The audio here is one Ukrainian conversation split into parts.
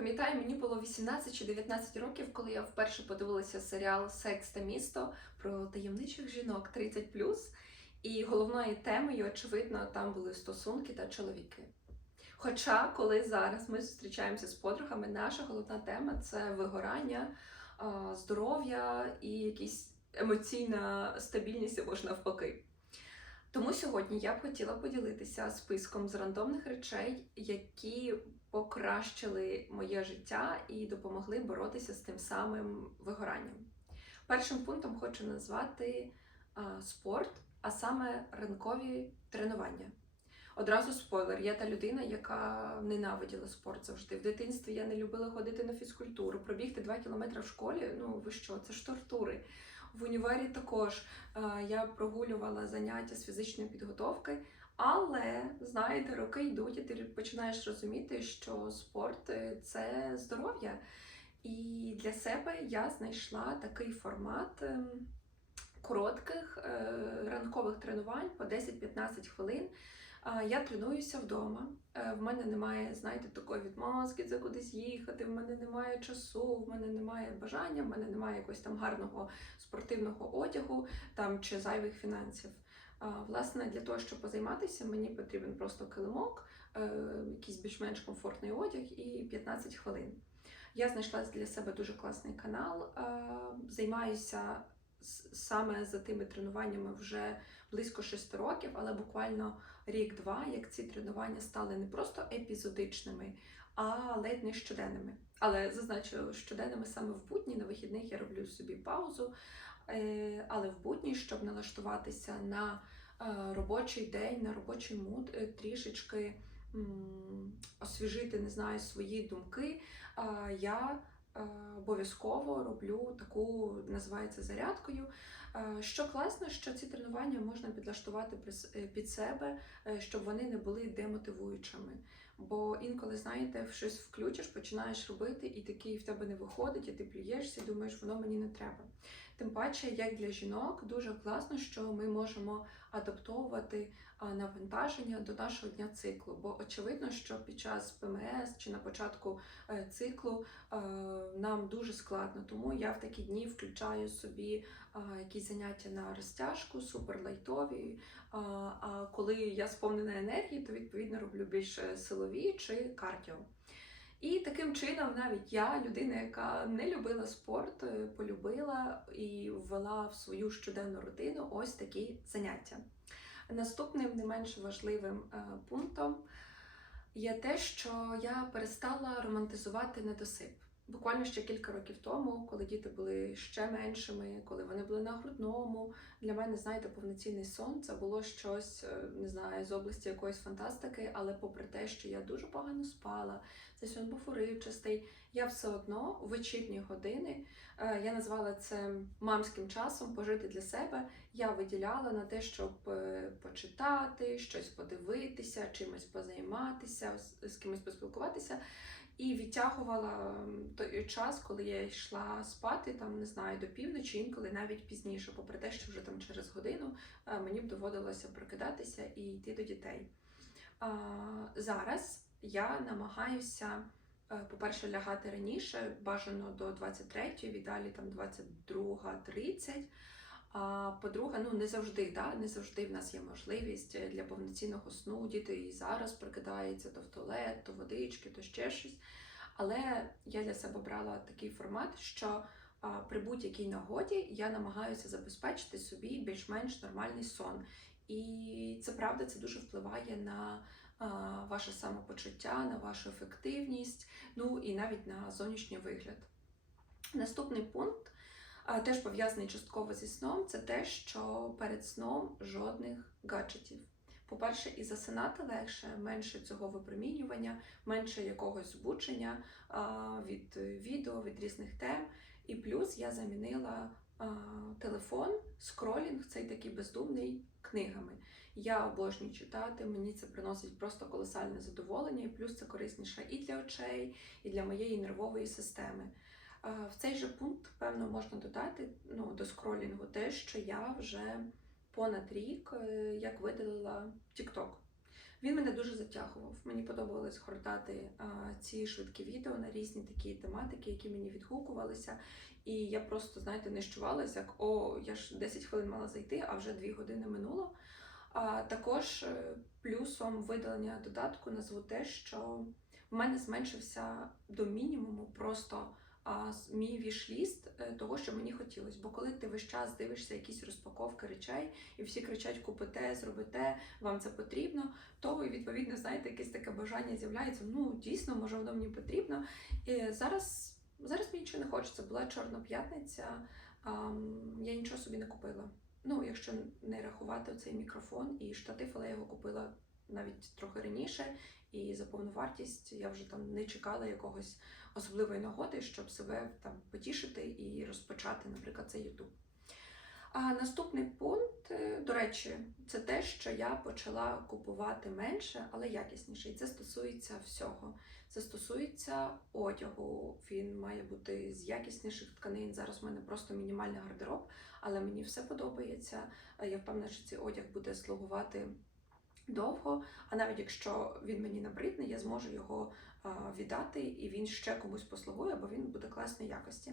Пам'ятаю, мені було 18 чи 19 років, коли я вперше подивилася серіал Секс та місто про таємничих жінок 30+. І головною темою, очевидно, там були стосунки та чоловіки. Хоча, коли зараз ми зустрічаємося з подругами, наша головна тема це вигорання, здоров'я і якісь емоційна стабільність або ж навпаки. Тому сьогодні я б хотіла поділитися списком з рандомних речей, які покращили моє життя і допомогли боротися з тим самим вигоранням. Першим пунктом хочу назвати спорт, а саме ранкові тренування. Одразу спойлер, я та людина, яка ненавиділа спорт завжди. В дитинстві я не любила ходити на фізкультуру, пробігти 2 кілометри в школі. Ну ви що, це ж тортури. В універі також е, я прогулювала заняття з фізичної підготовки, але знаєте, роки йдуть, і ти починаєш розуміти, що спорт е, це здоров'я. І для себе я знайшла такий формат ем, коротких е, ранкових тренувань по 10-15 хвилин. Я тренуюся вдома. Е, В мене немає, знаєте, такої відмазки, це кудись їхати. В мене немає часу, в мене немає бажання, в мене немає якогось там гарного спортивного одягу там чи зайвих фінансів. Власне, для того, щоб позайматися, мені потрібен просто килимок, е, якийсь більш-менш комфортний одяг і 15 хвилин. Я знайшла для себе дуже класний канал, е, займаюся саме за тими тренуваннями вже близько 6 років, але буквально рік-два, як ці тренування стали не просто епізодичними, а ледь не щоденними. Але зазначу, щоденними саме в будні, на вихідних я роблю собі паузу, е, але в будні, щоб налаштуватися на е, робочий день, на робочий муд, е, трішечки освіжити, не знаю, свої думки, я обов'язково роблю таку, називається зарядкою. Е, Що класно, що ці тренування можна підлаштувати е, під себе, е, щоб вони не були демотивуючими. Бо інколи, знаєте, щось включиш, починаєш робити, і такий в тебе не виходить, і ти плюєшся, і думаєш, воно мені не треба. Тим паче, як для жінок, дуже класно, що ми можемо адаптовувати навантаження до нашого дня циклу. Бо очевидно, що під час ПМС чи на початку е, циклу е, нам дуже складно. Тому я в такі дні включаю собі якісь заняття на розтяжку, суперлайтові. А, коли я сповнена енергії, то відповідно роблю більш е, силові чи кардіо. І таким чином, навіть я, людина, яка не любила спорт, е, полюбила і ввела в свою щоденну рутину ось такі заняття. Наступним не менш важливим е, пунктом є те, що я перестала романтизувати недосип. Буквально ще кілька років тому, коли діти були ще меншими, коли вони були на грудному, для мене, знаєте, повноцінний сон це було щось, е, не знаю, з області якоїсь фантастики, але попри те, що я дуже погано спала, цей сон був уривчастий, я все одно в вечірні години, е, я назвала це мамським часом пожити для себе. Я виділяла на те, щоб е, почитати, щось подивитися, чимось позайматися, з- з кимось поспілкуватися. І відтягувала той час, коли я йшла спати, там не знаю, до півночі, інколи навіть пізніше, попри те, що вже там через годину е, мені б доводилося прокидатися і йти до дітей. Зараз я намагаюся, е, по-перше, лягати раніше, бажано до 23-ї, в ідеалі там 22-30. А по-друге, ну не завжди, да, не завжди в нас є можливість е, для повноцінного сну. Діти і зараз прикидаються то в туалет, то водички, то ще щось. Але я для себе брала такий формат, що при будь-якій нагоді я намагаюся забезпечити собі більш-менш нормальний сон. І це правда, це дуже впливає на ваше самопочуття, на вашу ефективність, ну і навіть на зовнішній вигляд. Наступний пункт теж пов'язаний частково зі сном, це те, що перед сном жодних гаджетів. По-перше, і засинати легше, менше цього випромінювання, менше якогось збудження а, від відео, від різних тем. І плюс я замінила телефон, скролінг, цей такий бездумний книгами. Я обожнюю читати, мені це приносить просто колосальне задоволення, і плюс це корисніше і для очей, і для моєї нервової системи. А, В цей же пункт, певно, можна додати ну, до скролінгу те, що я вже понад рік е, як видалила TikTok. Він мене дуже затягував. Мені подобалось гортати а, ці швидкі відео на різні такі тематики, які мені відгукувалися. І я просто, знаєте, не щувалася, як о, я ж 10 хвилин мала зайти, а вже 2 години минуло. А також е, плюсом видалення додатку назву те, що в мене зменшився до мінімуму просто мій вішліст е, того, що мені хотілося. Бо коли ти весь час дивишся якісь розпаковки речей, і всі кричать купите, зробите, вам це потрібно, то відповідно, знаєте, якесь таке бажання з'являється. Ну, дійсно, може, воно мені потрібно. І зараз, зараз мені нічого не хочеться. Була чорна п'ятниця, я нічого собі не купила. Ну, якщо не рахувати цей мікрофон і штатив, але я його купила навіть трохи раніше, і за повну вартість я вже там не чекала якогось особливої нагоди, щоб себе там потішити і розпочати, наприклад, цей Ютуб. А наступний пункт, е, до речі, це те, що я почала купувати менше, але якісніше. І це стосується всього. Це стосується одягу. Він має бути з якісніших тканин. Зараз в мене просто мінімальний гардероб, але мені все подобається. Е, Я впевнена, що цей одяг буде слугувати довго. А навіть якщо він мені набридне, я зможу його віддати, і він ще комусь послугує, бо він буде класної якості.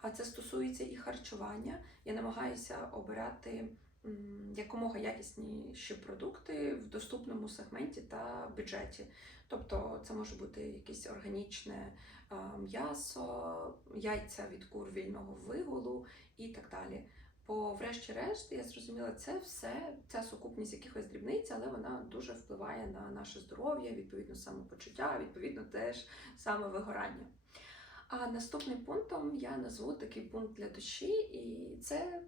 А це стосується і харчування. Я намагаюся обирати якомога якісніші продукти в доступному сегменті та бюджеті. Тобто це може бути якесь органічне м'ясо, яйця від кур вільного вигулу і так далі. Бо, врешті-решт, я зрозуміла, це все, ця сукупність якихось дрібниць, але вона дуже впливає на наше здоров'я, відповідно самопочуття, відповідно теж самовигорання. А наступним пунктом я назву такий пункт для душі, і це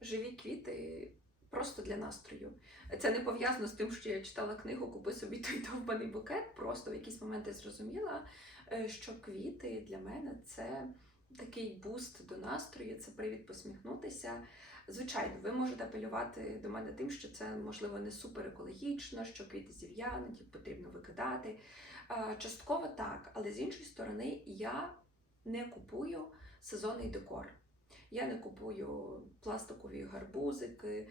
живі квіти просто для настрою. Це не пов'язано з тим, що я читала книгу Купи собі той довбаний букет. Просто в якісь моменти зрозуміла, е, що квіти для мене це такий буст до настрою, це привід посміхнутися. Звичайно, ви можете апелювати до мене тим, що це можливо не супер екологічно, що квіти зів'януть, потрібно викидати. Частково так, але з іншої сторони, я не купую сезонний декор. Я не купую пластикові гарбузики,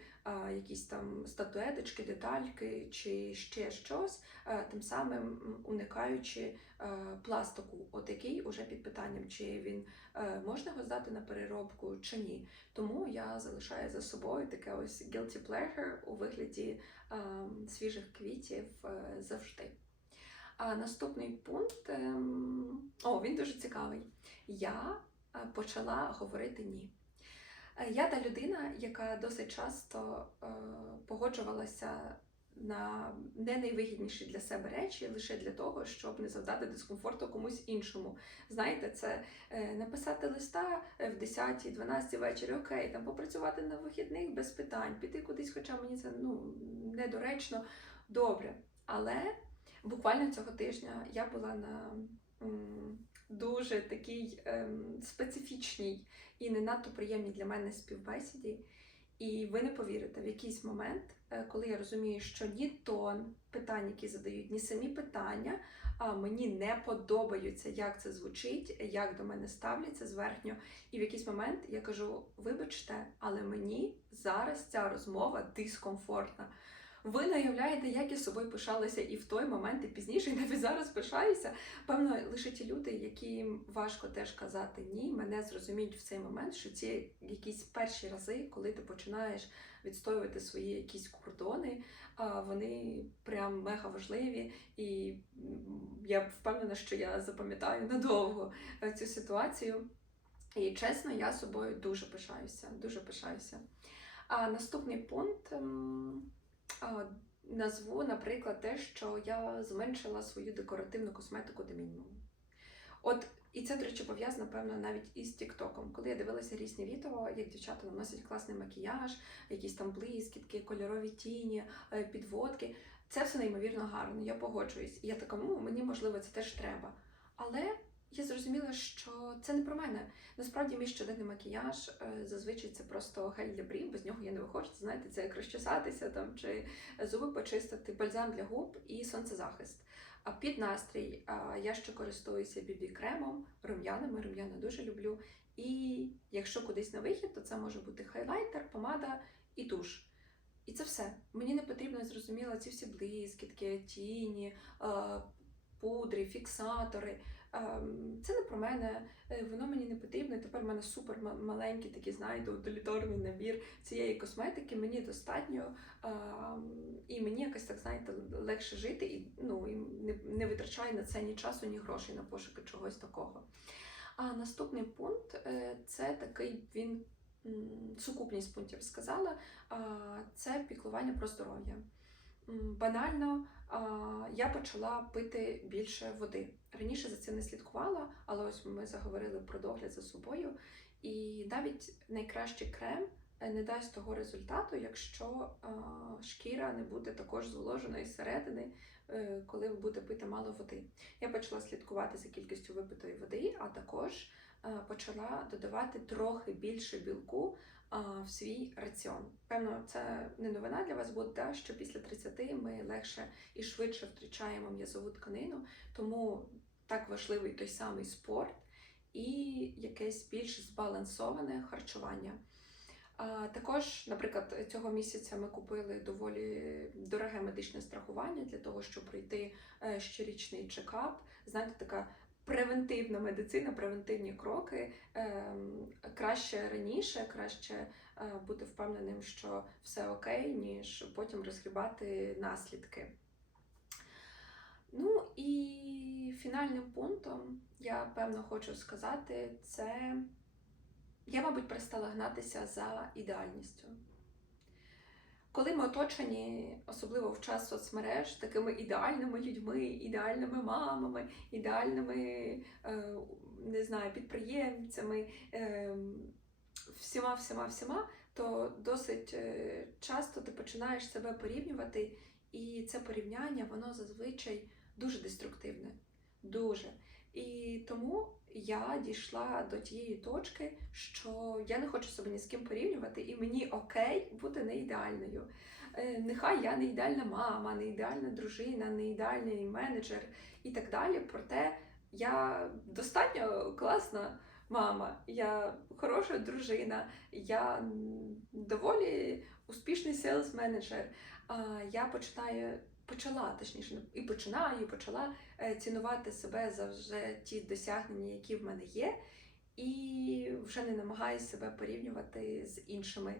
якісь там статуеточки, детальки чи ще щось, тим самим уникаючи пластику, от який уже під питанням, чи він е, можна його здати на переробку чи ні. Тому я залишаю за собою таке ось guilty pleasure у вигляді свіжих квітів е, завжди. А наступний пункт, ем, о, він дуже цікавий. Я почала говорити ні. Е, Я та людина, яка досить часто е, погоджувалася на не найвигідніші для себе речі лише для того, щоб не завдати дискомфорту комусь іншому. Знаєте, це е, написати листа е, в 10-12 вечора, окей, там попрацювати на вихідних без питань, піти кудись, хоча мені це ну, недоречно, добре. Але буквально цього тижня я була на дуже такій ем, специфічній і не надто приємній для мене співбесіді. І ви не повірите, в якийсь момент, е, коли я розумію, що ні тон питань, які задають, ні самі питання, а мені не подобаються, як це звучить, як до мене ставляться зверхньо. І в якийсь момент я кажу: вибачте, але мені зараз ця розмова дискомфортна. Ви не уявляєте, як я собою пишалася і в той момент, і пізніше, і навіть зараз пишаюся. Певно, лише ті люди, яким важко теж казати ні, мене зрозуміють в цей момент, що ці якісь перші рази, коли ти починаєш відстоювати свої якісь кордони, вони прям мега важливі. І я впевнена, що я запам'ятаю надовго е, цю ситуацію. І чесно, я собою дуже пишаюся, дуже пишаюся. А наступний пункт. Назву, наприклад, те, що я зменшила свою декоративну косметику до мінімуму. От, і це, до речі, пов'язано, певно, навіть із Тіктоком. Коли я дивилася різні відео, як дівчата наносять класний макіяж, якісь там блискітки, кольорові тіні, е, підводки. Це все неймовірно гарно, я погоджуюсь. І я така, ну, мені можливо це теж треба. Але я зрозуміла, що це не про мене. Насправді, мій щоденний макіяж е, зазвичай це просто гель для брів, без нього я не виходжу. Знаєте, це як розчесатися там чи зуби почистити, бальзам для губ і сонцезахист. А під настрій я ще користуюся бібі-кремом, рум'янами, рум'яна дуже люблю. І якщо кудись на вихід, то це може бути хайлайтер, помада і туш. І це все. Мені не потрібно зрозуміло ці всі блискітки, тіні, е, пудри, фіксатори. Ем, Це не про мене, е, воно мені не потрібно. Тепер в мене супер маленький такий, знаєте, утилітарний набір цієї косметики. Мені достатньо, ем, і мені якось так знаєте легше жити і ну і не, витрачаю на це ні часу, ні грошей на пошуки чогось такого. А наступний пункт е, це такий він сукупність пунктів сказала. Це піклування про здоров'я. Банально я почала пити більше води. Раніше за цим не слідкувала, але ось ми заговорили про догляд за собою. І навіть найкращий крем е, не дасть того результату, якщо шкіра не буде також зволожена із середини, е, коли ви будете пити мало води. Я почала слідкувати за кількістю випитої води, а також почала додавати трохи більше білку в свій раціон. Певно, це не новина для вас буде, що після 30 ми легше і швидше втрачаємо м'язову тканину, тому так важливий той самий спорт і якесь більш збалансоване харчування. Також, наприклад, цього місяця ми купили доволі дороге медичне страхування для того, щоб пройти е, щорічний чекап. Знаєте, така превентивна медицина, превентивні кроки. Ем, краще раніше, краще е, бути впевненим, що все окей, ніж потім розгрібати наслідки. Ну і фінальним пунктом я певно хочу сказати, це я, мабуть, перестала гнатися за ідеальністю. Коли ми оточені, особливо в час соцмереж, такими ідеальними людьми, ідеальними мамами, ідеальними е, не знаю, підприємцями, е, всіма, всіма, всіма, то досить е, часто ти починаєш себе порівнювати, і це порівняння, воно зазвичай дуже деструктивне. Дуже. І тому я дійшла до тієї точки, що я не хочу себе ні з ким порівнювати, і мені окей бути не ідеальною. Е, Нехай я не ідеальна мама, не ідеальна дружина, не ідеальний менеджер і так далі. Проте я достатньо класна мама, я хороша дружина, я доволі успішний селс-менеджер. Я починаю. Почала, точніше, і починаю, і почала е, цінувати себе за вже ті досягнення, які в мене є, і вже не намагаюся себе порівнювати з іншими.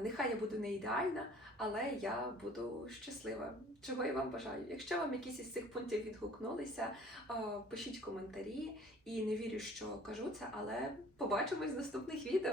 Нехай я буду не ідеальна, але я буду щаслива. Чого я вам бажаю. Якщо вам якісь із цих пунктів відгукнулися, пишіть коментарі і не вірю, що кажу це, але побачимось в наступних відео.